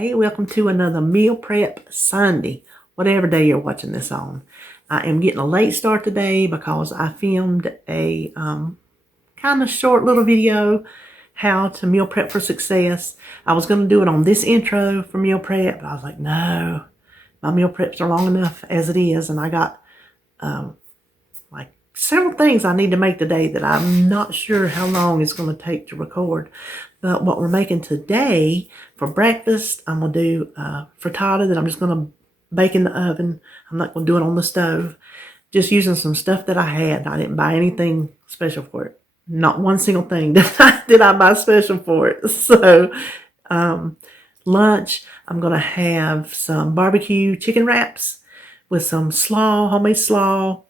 Hey, welcome to another Meal Prep Sunday, whatever day you're watching this on. I am getting a late start today because I filmed a kind of short little video, how to meal prep for success. I was going to do it on this intro for meal prep, but I was like, no, my meal preps are long enough as it is, and I got like several things I need to make today that I'm not sure how long it's going to take to record. But what we're making today for breakfast, I'm going to do frittata that I'm just going to bake in the oven. I'm not going to do it on the stove. Just using some stuff that I had. I didn't buy anything special for it. Not one single thing did I buy special for it. So lunch, I'm going to have some barbecue chicken wraps with some slaw, homemade slaw.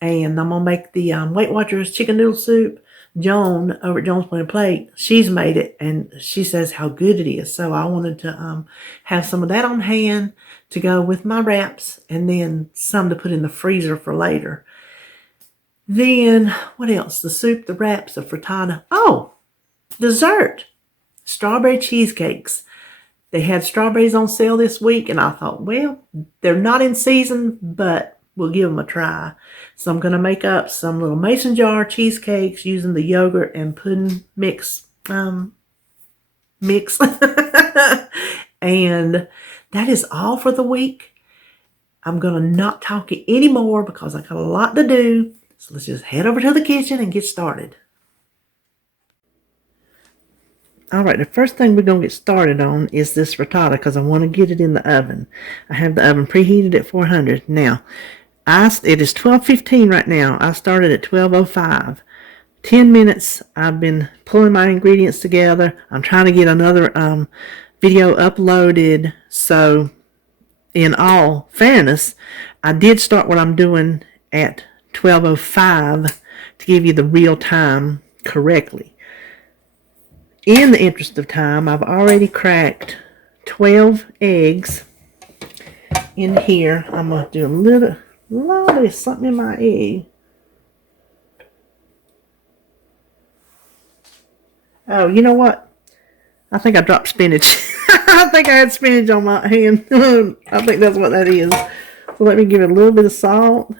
And I'm going to make the Weight Watchers chicken noodle soup. Joan over at Joan's Planet Plate, she's made it, and she says how good it is. So I wanted to have some of that on hand to go with my wraps, and then some to put in the freezer for later. Then, what else? The soup, the wraps, the frittata. Oh, dessert. Strawberry cheesecakes. They had strawberries on sale this week, and I thought, well, they're not in season, but we'll give them a try. So I'm going to make up some little mason jar cheesecakes using the yogurt and pudding mix. And that is all for the week. I'm going to not talk anymore because I got a lot to do. So let's just head over to the kitchen and get started. All right, the first thing we're going to get started on is this frittata because I want to get it in the oven. I have the oven preheated at 400. Now, it is 12:15 right now. I started at 12:05. 10 minutes. I've been pulling my ingredients together. I'm trying to get another video uploaded. So, in all fairness, I did start what I'm doing at 12:05 to give you the real time correctly. In the interest of time, I've already cracked 12 eggs in here. I'm going to do a little bit of something in my egg. Oh, you know what? I think I dropped spinach. I think I had spinach on my hand. I think that's what that is. So let me give it a little bit of salt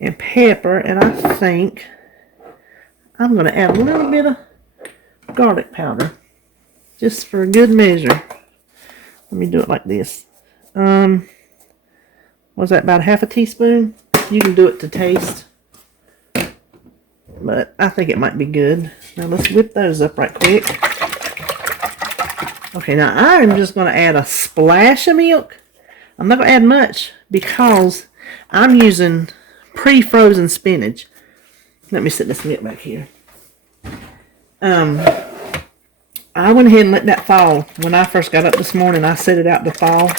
and pepper. And I think I'm going to add a little bit of garlic powder. Just for a good measure. Let me do it like this. Was that about half a teaspoon? You can do it to taste. But I think it might be good. Now let's whip those up right quick. Okay, now I'm just going to add a splash of milk. I'm not going to add much because I'm using pre-frozen spinach. Let me set this milk back here. I went ahead and let that fall. When I first got up this morning, I set it out to fall.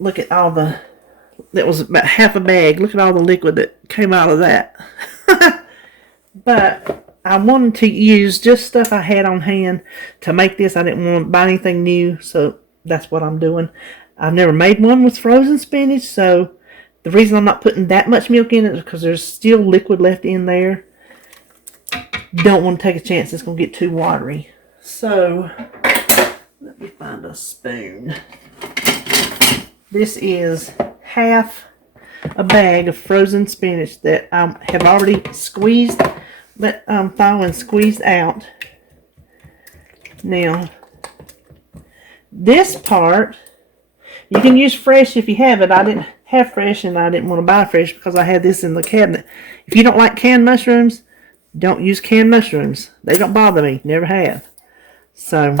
Look at all that was about half a bag. Look at all the liquid that came out of that. But I wanted to use just stuff I had on hand to make this. I didn't want to buy anything new, so that's what I'm doing. I've never made one with frozen spinach, so the reason I'm not putting that much milk in it is because there's still liquid left in there. Don't want to take a chance it's going to get too watery. So, let me find a spoon. This is half a bag of frozen spinach that I have already squeezed, let thaw and squeezed out. Now, this part, you can use fresh if you have it. I didn't have fresh and I didn't want to buy fresh because I had this in the cabinet. If you don't like canned mushrooms, don't use canned mushrooms. They don't bother me. Never have. So,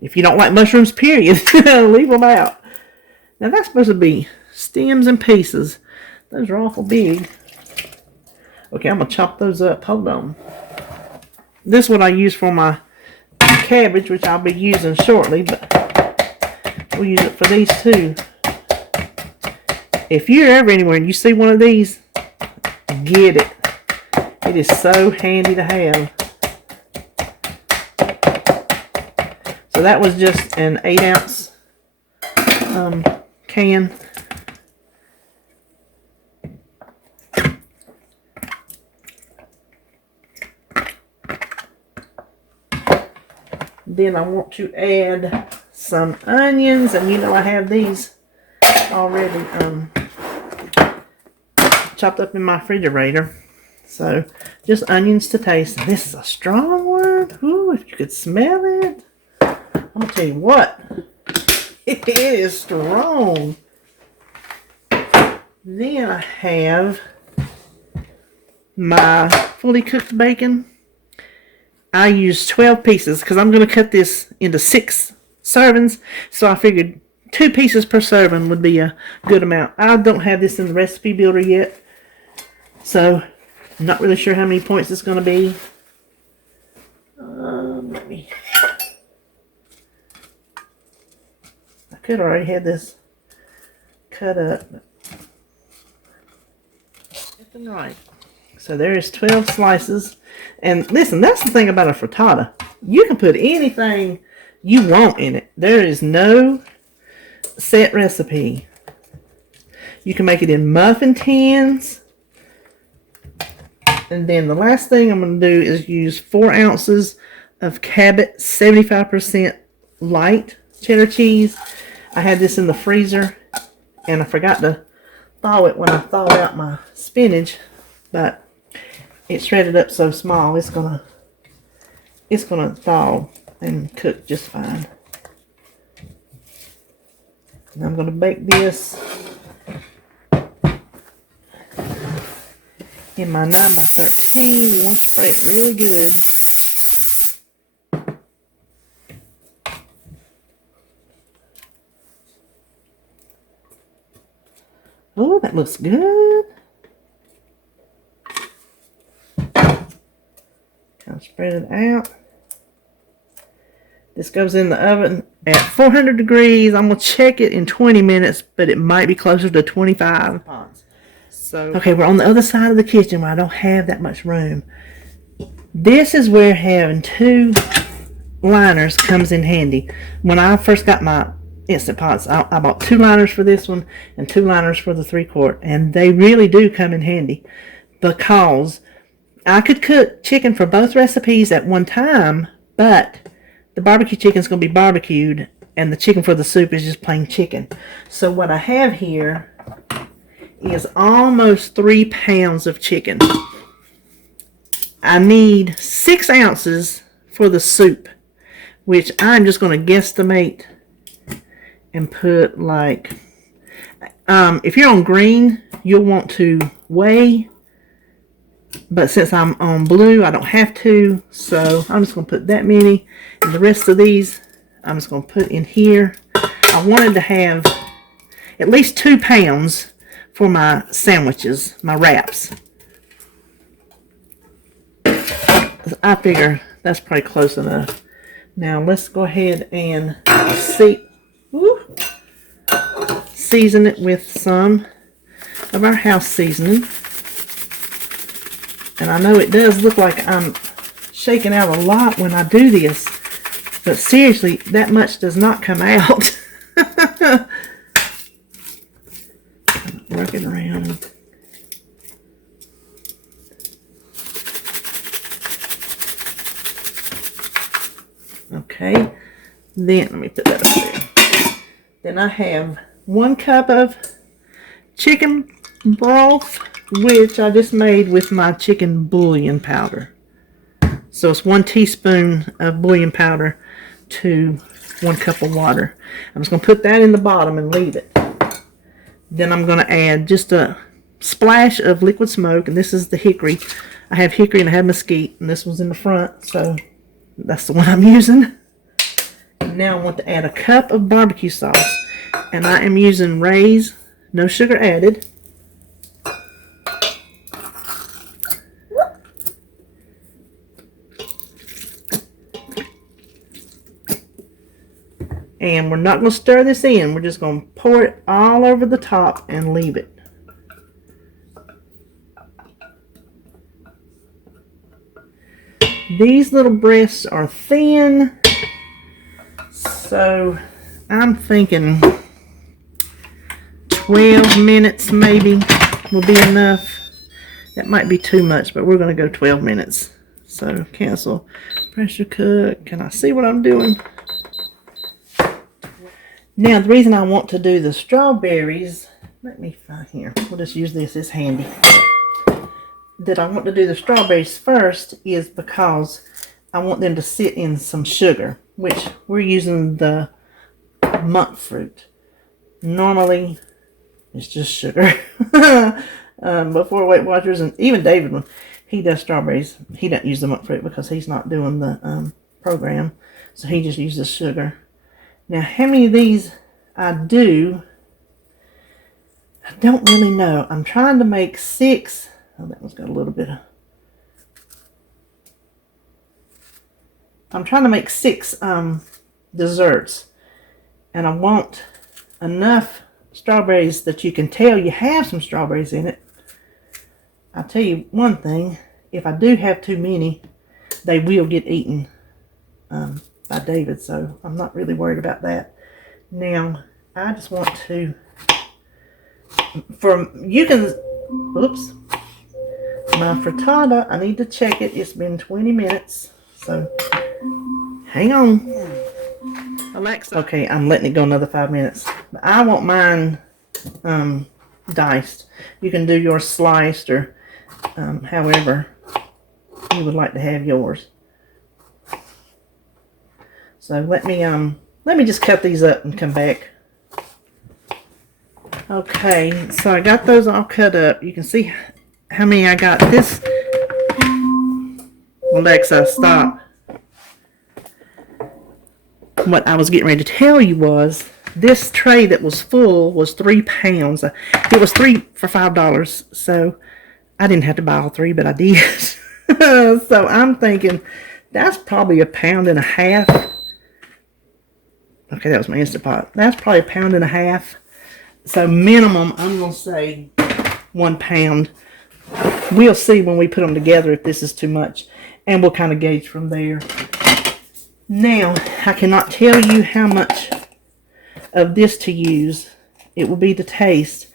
if you don't like mushrooms, period, leave them out. Now, that's supposed to be stems and pieces. Those are awful big. Okay, I'm going to chop those up. Hold on. This is what I use for my cabbage, which I'll be using shortly, but we'll use it for these too. If you're ever anywhere and you see one of these, get it. It is so handy to have. So that was just an 8-ounce can. Then I want to add some onions, and you know I have these already chopped up in my refrigerator. So just onions to taste. This is a strong one. Ooh, if you could smell it. I'm gonna tell you what, it is strong. Then I have my fully cooked bacon. I used 12 pieces because I'm going to cut this into 6 servings. So I figured 2 pieces per serving would be a good amount. I don't have this in the recipe builder yet, so I'm not really sure how many points it's going to be. I could already have this cut up. Right. So there's 12 slices. And listen, that's the thing about a frittata. You can put anything you want in it. There is no set recipe. You can make it in muffin tins. And then the last thing I'm going to do is use 4 ounces of Cabot 75% light cheddar cheese. I had this in the freezer and I forgot to thaw it when I thawed out my spinach, but it's shredded up so small it's gonna thaw and cook just fine. And I'm gonna bake this in my 9x13. We want to spray it really good. Oh, that looks good. Kind of spread it out. This goes in the oven at 400 degrees. I'm going to check it in 20 minutes, but it might be closer to 25. So, okay, we're on the other side of the kitchen where I don't have that much room. This is where having 2 liners comes in handy. When I first got my Instant Pots, I bought 2 liners for this one and 2 liners for the 3-quart, and they really do come in handy because I could cook chicken for both recipes at one time, but the barbecue chicken is going to be barbecued and the chicken for the soup is just plain chicken. So what I have here is almost 3 pounds of chicken. I need 6 ounces for the soup, which I'm just going to guesstimate and put like, if you're on green, you'll want to weigh, but since I'm on blue, I don't have to, so I'm just going to put that many, and the rest of these, I'm just going to put in here. I wanted to have at least 2 pounds for my sandwiches, my wraps. I figure that's probably close enough. Now let's go ahead and season it with some of our house seasoning. And I know it does look like I'm shaking out a lot when I do this, but seriously, that much does not come out. Work it around. Okay, then let me put that up there. Then I have 1 cup of chicken broth, which I just made with my chicken bouillon powder. So it's 1 teaspoon of bouillon powder to 1 cup of water. I'm just going to put that in the bottom and leave it. Then I'm going to add just a splash of liquid smoke, and this is the hickory. I have hickory and I have mesquite, and this one's in the front, so that's the one I'm using. And now I want to add a cup of barbecue sauce, and I am using Ray's, no sugar added. And we're not going to stir this in. We're just going to pour it all over the top and leave it. These little breasts are thin, so I'm thinking 12 minutes maybe will be enough. That might be too much, but we're going to go 12 minutes. So cancel pressure cook. Can I see what I'm doing? Now, the reason I want to do the strawberries, let me find here. We'll just use this, it's handy. That I want to do the strawberries first is because I want them to sit in some sugar, which we're using the monk fruit. Normally, it's just sugar. Before Weight Watchers, and even David, when he does strawberries, he doesn't use the monk fruit because he's not doing the program. So he just uses sugar. Now, how many of these I do, I don't really know. I'm trying to make 6. Oh, that one's got a little bit of... I'm trying to make 6 desserts. And I want enough strawberries that you can tell you have some strawberries in it. I'll tell you one thing. If I do have too many, they will get eaten by David. So I'm not really worried about that. Now, I just want to... Oops. My frittata, I need to check it. It's been 20 minutes. So, hang on. Alexa. Okay, I'm letting it go another 5 minutes. But I want mine diced. You can do yours sliced or however you would like to have yours. So let me just cut these up and come back. Okay, so I got those all cut up. You can see how many I got. This, Alexa, stop. What I was getting ready to tell you was this tray that was full was 3 pounds. It was 3 for $5, so I didn't have to buy all 3, but I did. So I'm thinking that's probably 1.5 pounds. Okay, that was my Instant Pot. That's probably 1.5 pounds. So minimum, I'm going to say 1 pound. We'll see when we put them together if this is too much. And we'll kind of gauge from there. Now, I cannot tell you how much of this to use. It will be the taste.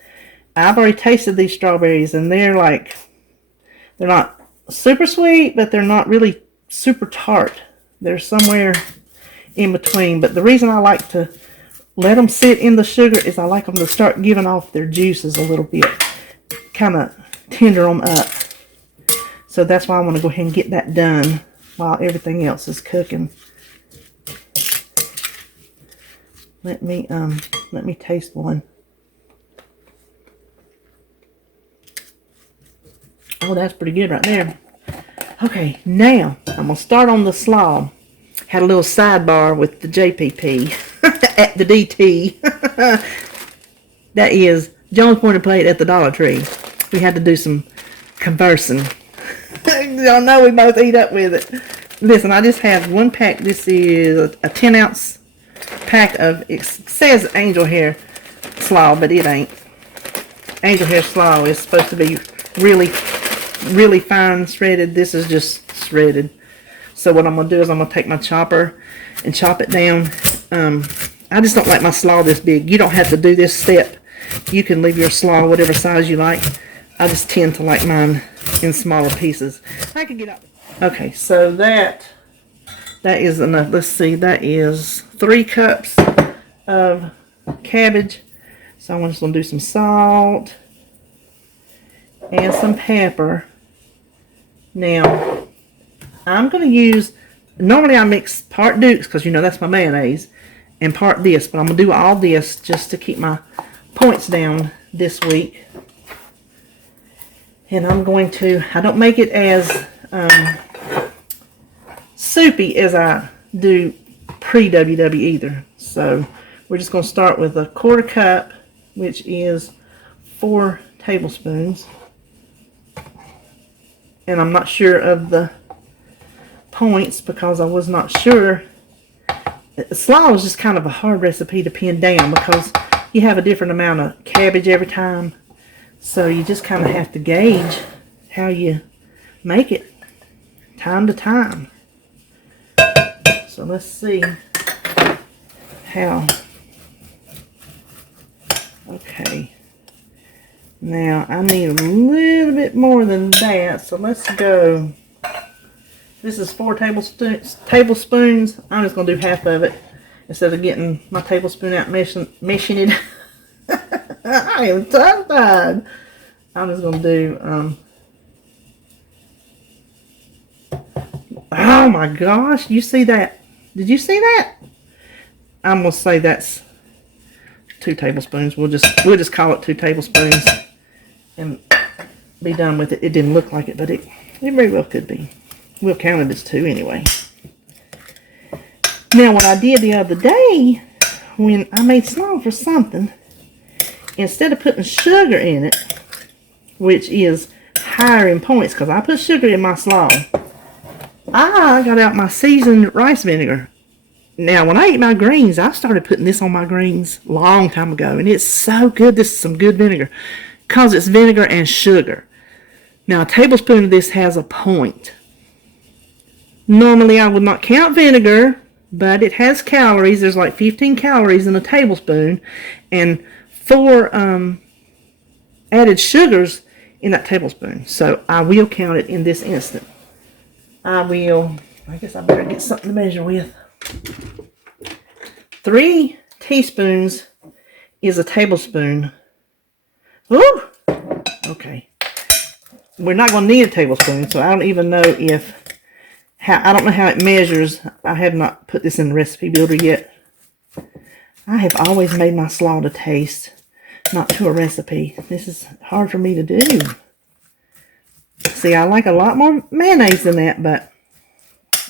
I've already tasted these strawberries and they're not super sweet, but they're not really super tart. They're somewhere in between. But the reason I like to let them sit in the sugar is I like them to start giving off their juices a little bit. Kind of tender them up. So that's why I want to go ahead and get that done while everything else is cooking. Let me taste one. Oh, that's pretty good right there. Okay, now I'm gonna start on the slaw. Had a little sidebar with the JPP at the DT. That is Jones Point and Plate at the Dollar Tree. We had to do some conversing. Y'all know we both eat up with it. Listen, I just have 1 pack. This is a 10-ounce pack of, it says angel hair slaw, but it ain't. Angel hair slaw is supposed to be really, really fine shredded. This is just shredded. So what I'm going to do is I'm going to take my chopper and chop it down. I just don't like my slaw this big. You don't have to do this step. You can leave your slaw whatever size you like. I just tend to like mine in smaller pieces. I can get up. Okay, so that is enough. Let's see, that is 3 cups of cabbage. So I'm just going to do some salt and some pepper. Now, I'm going to use, normally I mix part Duke's because you know that's my mayonnaise, and part this, but I'm going to do all this just to keep my points down this week. And I'm going to, I don't make it as soupy as I do pre-WW either. So we're just going to start with a 1/4 cup, which is 4 tablespoons. And I'm not sure of the points because I was not sure. Slaw is just kind of a hard recipe to pin down because you have a different amount of cabbage every time. So you just kind of have to gauge how you make it time to time. So let's see how. Okay. Now I need a little bit more than that. So let's go This is 4 tablespoons. I'm just going to do half of it instead of getting my tablespoon out meshing it. I am tongue-tied. I'm just going to do... Oh my gosh, you see that? Did you see that? I'm going to say that's 2 tablespoons. We'll just call it 2 tablespoons and be done with it. It didn't look like it, but it very well could be. We'll count it as 2 anyway. Now, what I did the other day when I made slaw for something, instead of putting sugar in it, which is higher in points because I put sugar in my slaw, I got out my seasoned rice vinegar. Now, when I eat my greens, I started putting this on my greens a long time ago, and it's so good. This is some good vinegar because it's vinegar and sugar. Now, a tablespoon of this has a point. Normally, I would not count vinegar, but it has calories. There's like 15 calories in a tablespoon, and 4 added sugars in that tablespoon. So, I will count it in this instant. I guess I better get something to measure with. 3 teaspoons is a tablespoon. Ooh! Okay. We're not going to need a tablespoon, so I don't even know I don't know how it measures. I have not put this in the recipe builder yet. I have always made my slaw to taste, not to a recipe. This is hard for me to do. See, I like a lot more mayonnaise than that, but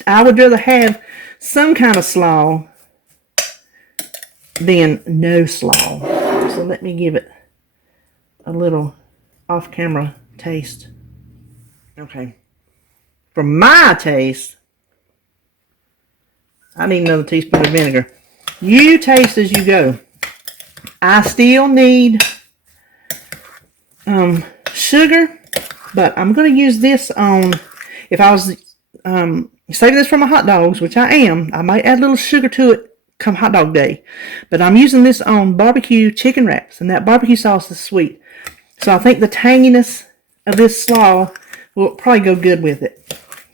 I would rather have some kind of slaw than no slaw. So let me give it a little off-camera taste. Okay. For my taste, I need another teaspoon of vinegar. You taste as you go. I still need sugar, but I'm going to use this on, if I was saving this for my hot dogs, which I am, I might add a little sugar to it come hot dog day. But I'm using this on barbecue chicken wraps, and that barbecue sauce is sweet. So I think the tanginess of this slaw will probably go good with it.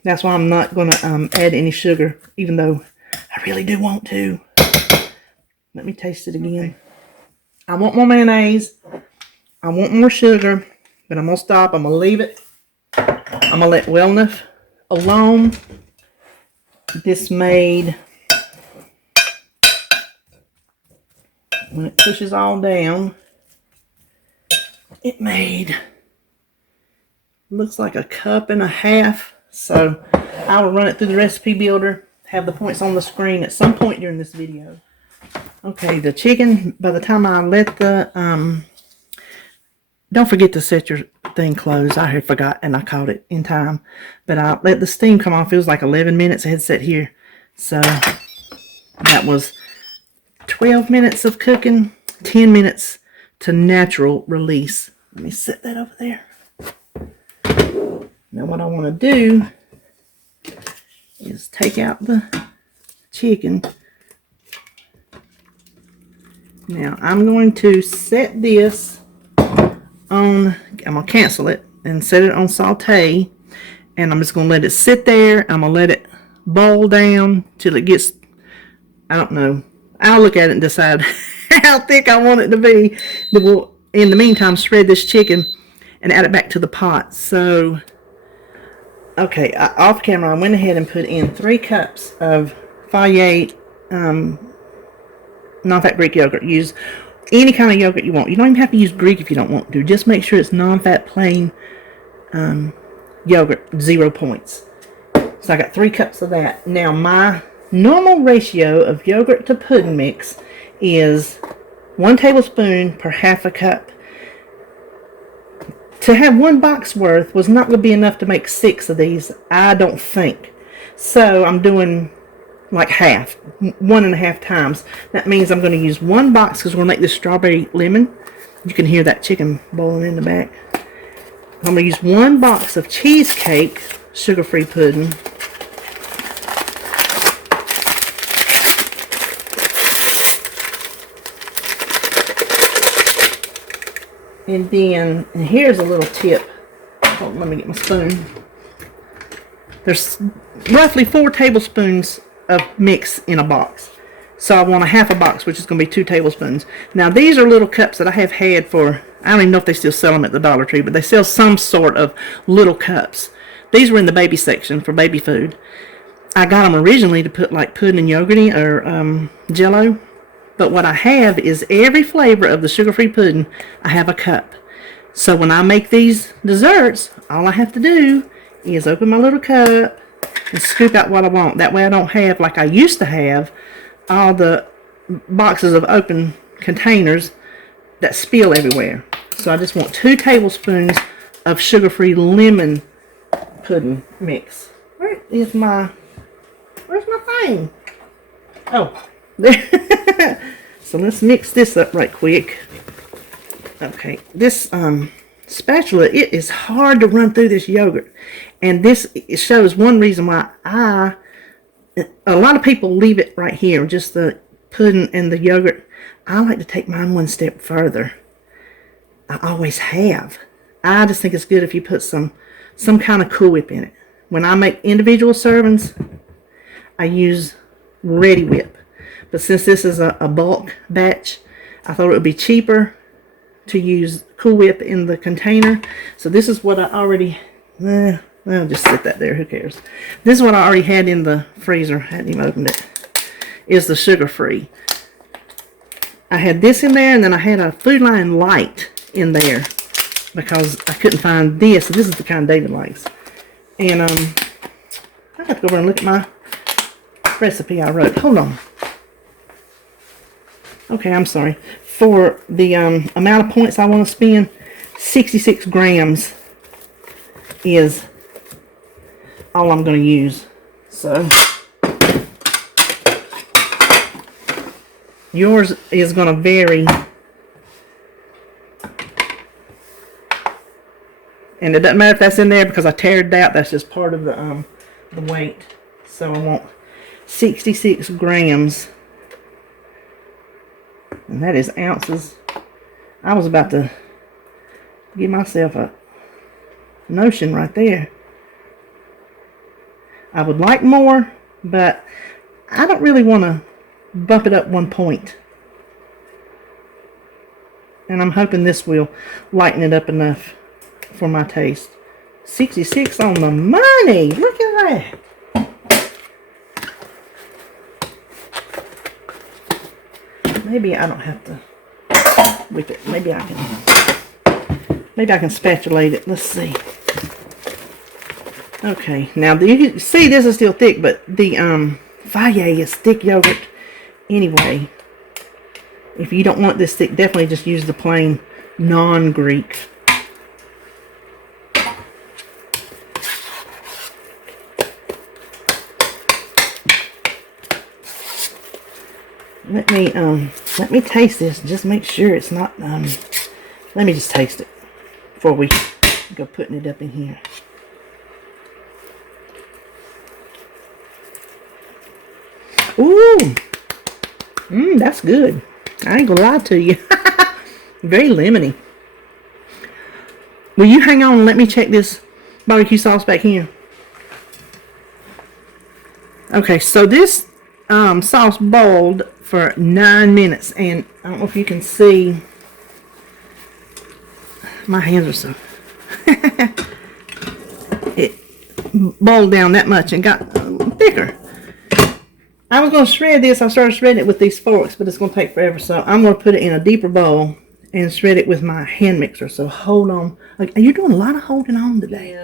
That's why I'm not going to add any sugar, even though I really do want to. Let me taste it again. Okay. I want more mayonnaise. I want more sugar, but I'm going to stop. I'm going to leave it. I'm going to let well enough alone. This made, when it pushes all down, it made, looks like a cup and a half. So I will run it through the recipe builder, have the points on the screen at some point during this video. Okay, the chicken, by the time I let the, don't forget to set your thing closed. I had forgot and I caught it in time. But I let the steam come off. It was like 11 minutes I had set here. So that was 12 minutes of cooking, 10 minutes to natural release. Let me set that over there. Now what I want to do is take out the chicken. Now I'm going to set this on, I'm going to cancel it and set it on saute, and I'm just going to let it sit there. I'm going to let it boil down till it gets, I don't know, I'll look at it and decide how thick I want it to be. Then we'll, in the meantime, shred this chicken and add it back to the pot. So okay, off camera, I went ahead and put in 3 cups of Fayette non-fat Greek yogurt. Use any kind of yogurt you want. You don't even have to use Greek if you don't want to. Just make sure it's non-fat plain yogurt, 0 points. So I got 3 cups of that. Now my normal ratio of yogurt to pudding mix is 1 tablespoon per half a cup. To have 1 box worth was not going to be enough to make 6 of these, I don't think. So I'm doing like half, 1.5 times. That means I'm going to use 1 box because we're going to make this strawberry lemon. You can hear that chicken boiling in the back. I'm going to use 1 box of cheesecake sugar-free pudding. And then, and here's a little tip. Oh, let me get my spoon. There's roughly 4 tablespoons of mix in a box. So I want a half a box, which is going to be 2 tablespoons. Now these are little cups that I have had for, I don't even know if they still sell them at the Dollar Tree, but they sell some sort of little cups. These were in the baby section for baby food. I got them originally to put like pudding and yogurt in, or Jello. But what I have is every flavor of the sugar-free pudding, I have a cup. So when I make these desserts, all I have to do is open my little cup and scoop out what I want. That way I don't have, like I used to have, all the boxes of open containers that spill everywhere. So I just want 2 tablespoons of sugar-free lemon pudding mix. Where's my thing? Oh, there. So let's mix this up right quick. Okay, this spatula, it is hard to run through this yogurt. And this, it shows one reason why a lot of people leave it right here, just the pudding and the yogurt. I like to take mine one step further. I always have. I just think it's good if you put some kind of Cool Whip in it. When I make individual servings, I use Ready Whip. But since this is a bulk batch, I thought it would be cheaper to use Cool Whip in the container. So this is what I already, I'll just sit that there, who cares. This is what I already had in the freezer. I hadn't even opened it. Is the sugar-free. I had this in there, and then I had a Food Line Light in there because I couldn't find this. So this is the kind David likes. And I have to go over and look at my recipe I wrote. Hold on. Okay, I'm sorry. For the amount of points I want to spend, 66 grams is all I'm going to use. So yours is going to vary. And it doesn't matter if that's in there because I tared it out. That's just part of the weight. So I want 66 grams. And that is ounces. I was about to give myself a notion right there. I would like more, but I don't really want to bump it up 1 point. And I'm hoping this will lighten it up enough for my taste. 66 on the money. Look at that. Maybe I don't have to whip it. Maybe I can spatulate it. Let's see. Okay, now you can see this is still thick, but the Fage is thick yogurt anyway. If you don't want this thick, definitely just use the plain non-Greek. Let me taste this. Just make sure it's not. Let me just taste it before we go putting it up in here. Ooh, that's good. I ain't gonna lie to you. Very lemony. Will you hang on and let me check this barbecue sauce back here? Okay, so this sauce boiled for 9 minutes, and I don't know if you can see. My hands are so. It boiled down that much and got thicker. I was going to shred this. I started shredding it with these forks, but it's going to take forever. So I'm going to put it in a deeper bowl and shred it with my hand mixer. So hold on. Like, you're doing a lot of holding on today.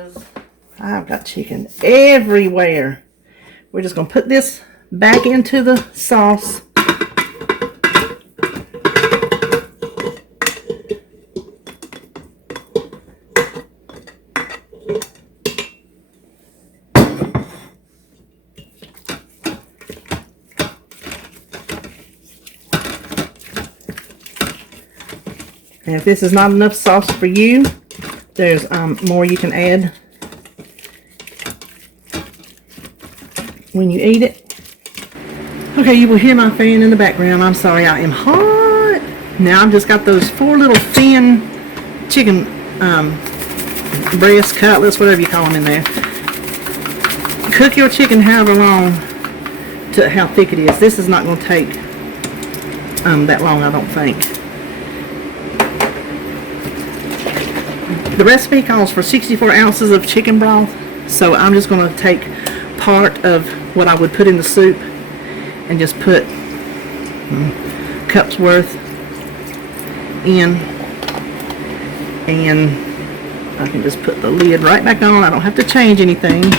I've got chicken everywhere. We're just going to put this back into the sauce. And if this is not enough sauce for you, there's more you can add when you eat it. Okay, you will hear my fan in the background. I'm sorry, I am hot. Now I've just got those 4 little thin chicken breast cutlets, whatever you call them, in there. cook your chicken however long to how thick it is. This is not going to take that long, I don't think. The recipe calls for 64 ounces of chicken broth, so I'm just going to take part of what I would put in the soup and just put cups worth in, and I can just put the lid right back on. I don't have to change anything.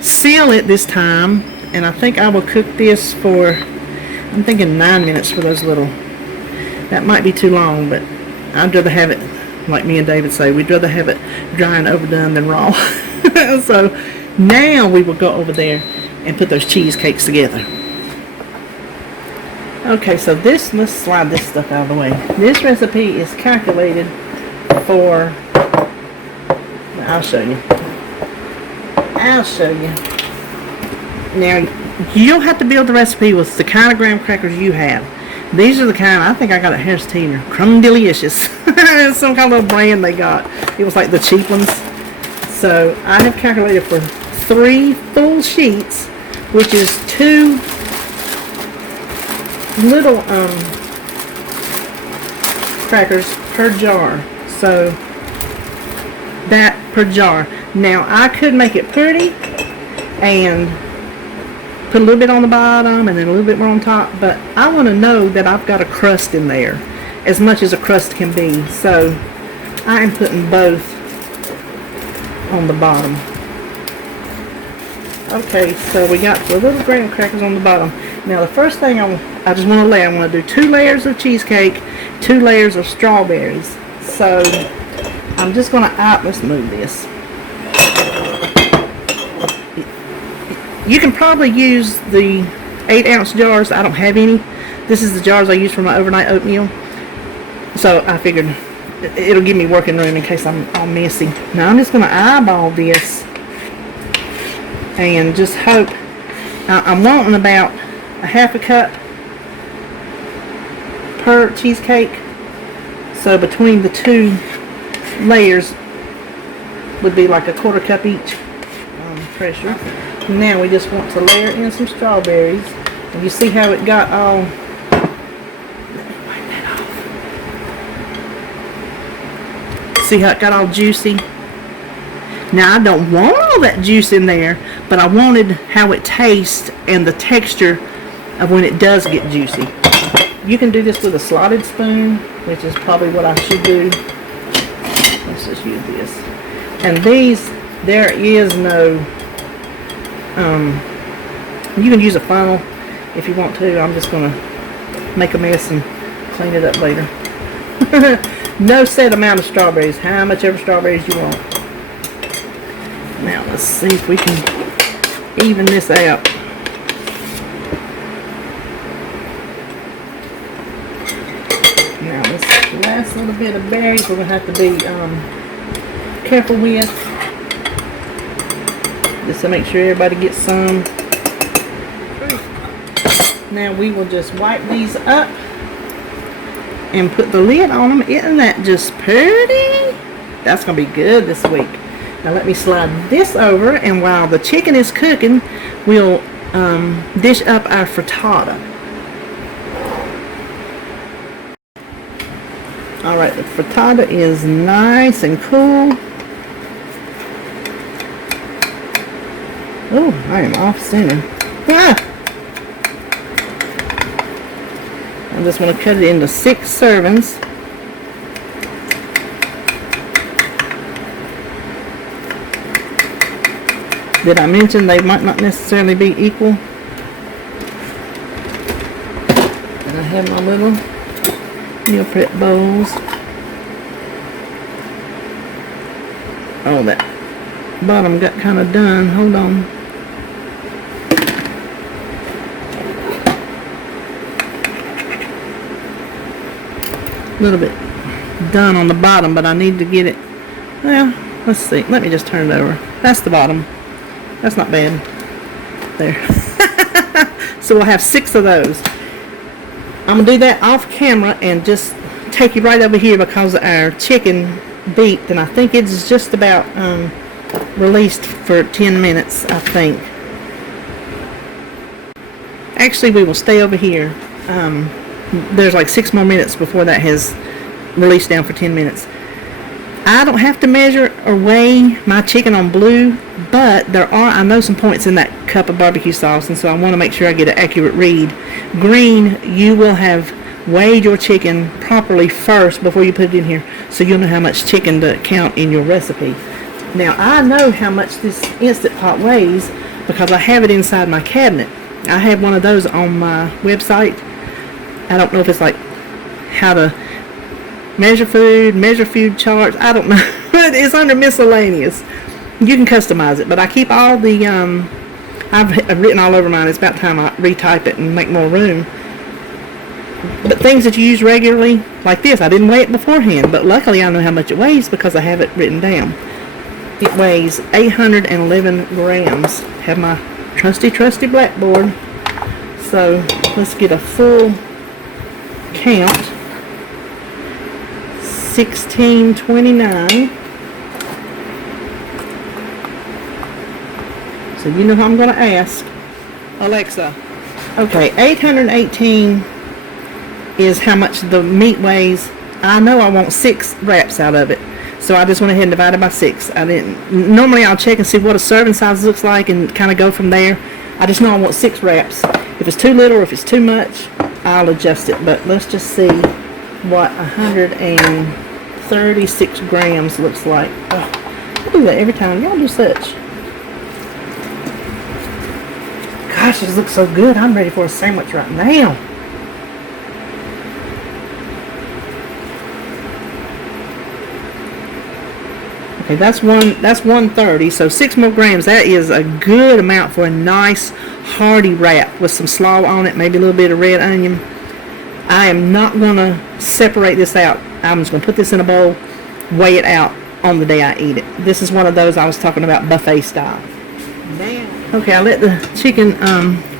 Seal it this time, and I think I will cook this for, I'm thinking 9 minutes for those little, that might be too long, but I'd rather have it, like me and David say, we'd rather have it dry and overdone than raw. So now we will go over there and put those cheesecakes together. Okay, so this, let's slide this stuff out of the way. This recipe is calculated for, I'll show you. Now, you don't have to build the recipe with the kind of graham crackers you have. These are the kind, I think I got at Harris Teeter, Crumb Delicious. Some kind of little brand they got. It was like the cheap ones. So I have calculated for 3 full sheets, which is 2 little crackers per jar. So that per jar. Now I could make it pretty and put a little bit on the bottom and then a little bit more on top, but I want to know that I've got a crust in there, as much as a crust can be. So I am putting both on the bottom. Okay, so we got the little graham crackers on the bottom. Now the first thing I just want to lay, I want to do 2 layers of cheesecake, 2 layers of strawberries. So I'm just going to, let's move this. You can probably use the 8-ounce jars. I don't have any. This is the jars I use for my overnight oatmeal. So I figured it'll give me working room in case I'm all messy. Now I'm just going to eyeball this and just hope. I'm wanting about a 1/2 cup per cheesecake. So between the 2 layers would be like a 1/4 cup each pressure. Now we just want to layer in some strawberries. And you see how it got all, let me wipe that off. See how it got all juicy? Now I don't want all that juice in there, but I wanted how it tastes and the texture of when it does get juicy. You can do this with a slotted spoon, which is probably what I should do. Let's just use this. And these, there is no, you can use a funnel if you want to. I'm just going to make a mess and clean it up later. No set amount of strawberries, how much ever strawberries you want. Now let's see if we can even this out. Now this last little bit of berries we're going to have to be careful with, just to make sure everybody gets some. Now we will just wipe these up and put the lid on them. Isn't that just pretty? That's going to be good this week. Now let me slide this over, and while the chicken is cooking, we'll dish up our frittata. Alright, the frittata is nice and cool. Oh, I am off center. Ah! I just want to cut it into 6 servings. Did I mention they might not necessarily be equal? And I have my little meal prep bowls. Oh, that bottom got kind of done. Hold on. A little bit done on the bottom, but I need to get it. Well, let's see. Let me just turn it over. That's the bottom. That's not bad. There. So we'll have 6 of those. I'm going to do that off camera and just take you right over here because our chicken beeped, and I think it's just about released for 10 minutes, I think. Actually, we will stay over here. There's like 6 more minutes before that has released down for 10 minutes. I don't have to measure or weigh my chicken on blue, but I know some points in that cup of barbecue sauce, and so I want to make sure I get an accurate read. Green, you will have weighed your chicken properly first before you put it in here, so you'll know how much chicken to count in your recipe. Now, I know how much this Instant Pot weighs because I have it inside my cabinet. I have one of those on my website. I don't know if it's like how to measure food charts. I don't know. It's under Miscellaneous. You can customize it, but I keep all the, I've written all over mine. It's about time I retype it and make more room. But things that you use regularly, like this, I didn't weigh it beforehand, but luckily I know how much it weighs because I have it written down. It weighs 811 grams. Have my trusty blackboard. So let's get a full count. 1629. So you know how I'm going to ask. Alexa. Okay, 818 is how much the meat weighs. I know I want 6 wraps out of it, so I just went ahead and divided by 6. I didn't. Normally I'll check and see what a serving size looks like and kind of go from there. I just know I want 6 wraps. If it's too little or if it's too much, I'll adjust it. But let's just see what 136 grams looks like. Oh, I do that every time. Y'all do such. Gosh, this looks so good. I'm ready for a sandwich right now. Okay, that's 130, so 6 more grams. That is a good amount for a nice hearty wrap with some slaw on it, maybe a little bit of red onion. I am not going to separate this out. I'm just going to put this in a bowl, weigh it out on the day I eat it. This is one of those I was talking about, buffet style. Okay, I let the chicken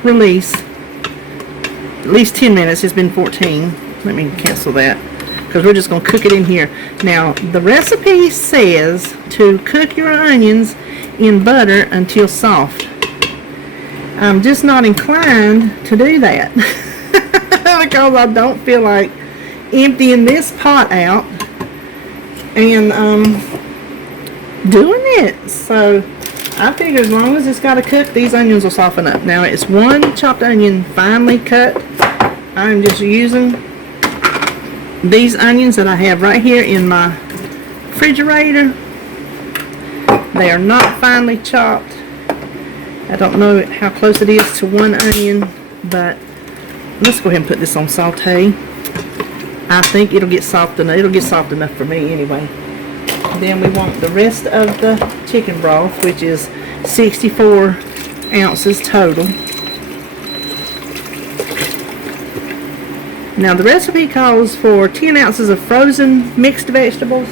release at least 10 minutes. It's been 14. Let me cancel that, because we're just going to cook it in here. Now, the recipe says to cook your onions in butter until soft. I'm just not inclined to do that because I don't feel like emptying this pot out and doing it. So I figure as long as it's got to cook, these onions will soften up. Now, it's 1 chopped onion finely cut. I'm just using these onions that I have right here in my refrigerator. They are not finely chopped. I don't know how close it is to 1 onion, but let's go ahead and put this on saute. I think it'll get soft enough. It'll get soft enough for me anyway. Then we want the rest of the chicken broth, which is 64 ounces total. Now, the recipe calls for 10 ounces of frozen mixed vegetables.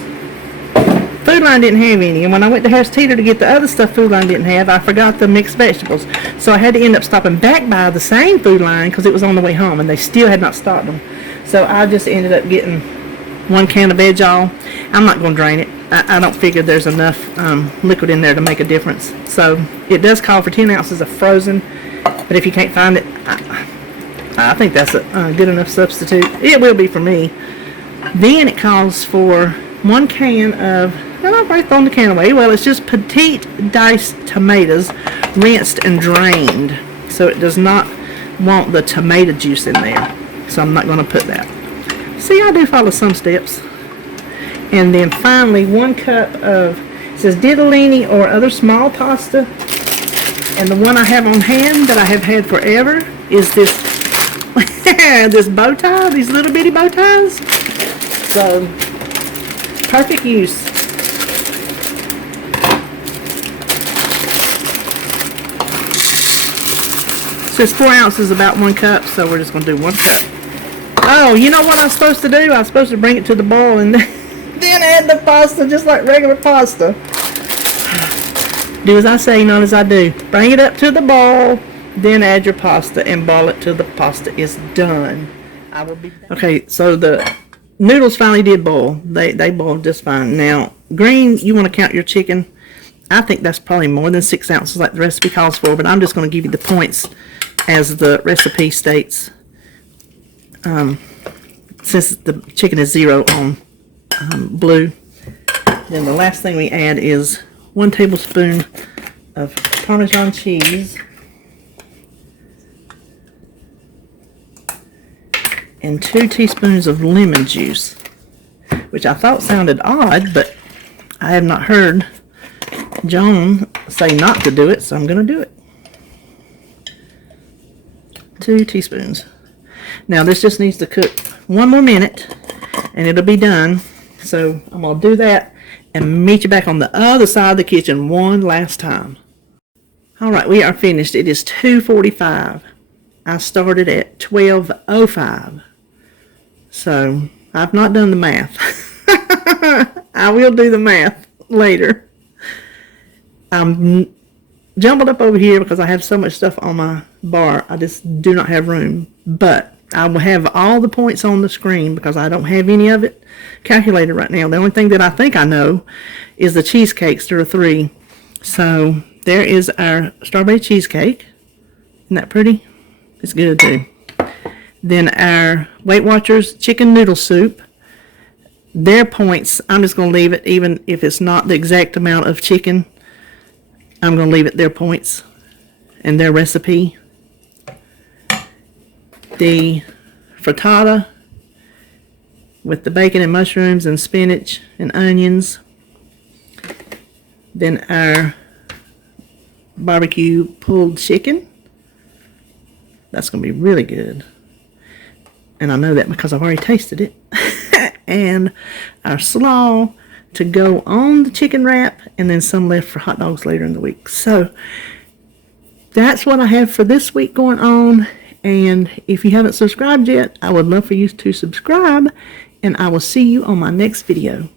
Food Line didn't have any, and when I went to Harris Teeter to get the other stuff Food Line didn't have, I forgot the mixed vegetables. So I had to end up stopping back by the same Food Line because it was on the way home, and they still had not stocked them. So I just ended up getting 1 can of veg all. I'm not going to drain it. I don't figure there's enough liquid in there to make a difference. So it does call for 10 ounces of frozen, but if you can't find it, I think that's a good enough substitute. It will be for me. Then it calls for 1 can of, well, I've already thrown the can away. Well, it's just petite diced tomatoes, rinsed and drained. So it does not want the tomato juice in there. So I'm not going to put that. See, I do follow some steps. And then finally, 1 cup of, it says ditalini or other small pasta. And the one I have on hand that I have had forever is this this bow tie, these little bitty bow ties. So, perfect use. So it's 4 ounces, about 1 cup, so we're just going to do 1 cup. Oh, you know what I was supposed to do? I was supposed to bring it to the boil and then add the pasta just like regular pasta. Do as I say, not as I do. Bring it up to the boil, then add your pasta and boil it till the pasta is done. I will be back. Okay, so the noodles finally did boil. They boiled just fine. Now, green, you want to count your chicken I think that's probably more than 6 ounces like the recipe calls for, but I'm just going to give you the points as the recipe states. Since the chicken is 0 on blue. Then the last thing we add is 1 tablespoon of Parmesan cheese and 2 teaspoons of lemon juice, which I thought sounded odd, but I have not heard Joan say not to do it, so I'm going to do it. 2 teaspoons. Now this just needs to cook 1 more minute and it'll be done. So I'm going to do that and meet you back on the other side of the kitchen one last time. Alright, we are finished. It is 2:45. I started at 12:05. So I've not done the math. I will do the math later. I'm jumbled up over here because I have so much stuff on my bar. I just do not have room. But I will have all the points on the screen because I don't have any of it calculated right now. The only thing that I think I know is the cheesecakes. There are 3. So there is our strawberry cheesecake. Isn't that pretty? It's good too. Then our Weight Watchers chicken noodle soup. Their points, I'm just going to leave it even if it's not the exact amount of chicken. I'm going to leave it their points and their recipe. The frittata with the bacon and mushrooms and spinach and onions. Then our barbecue pulled chicken. That's going to be really good. And I know that because I've already tasted it. And our slaw to go on the chicken wrap, and then some left for hot dogs later in the week. So that's what I have for this week going on. And if you haven't subscribed yet, I would love for you to subscribe, and I will see you on my next video.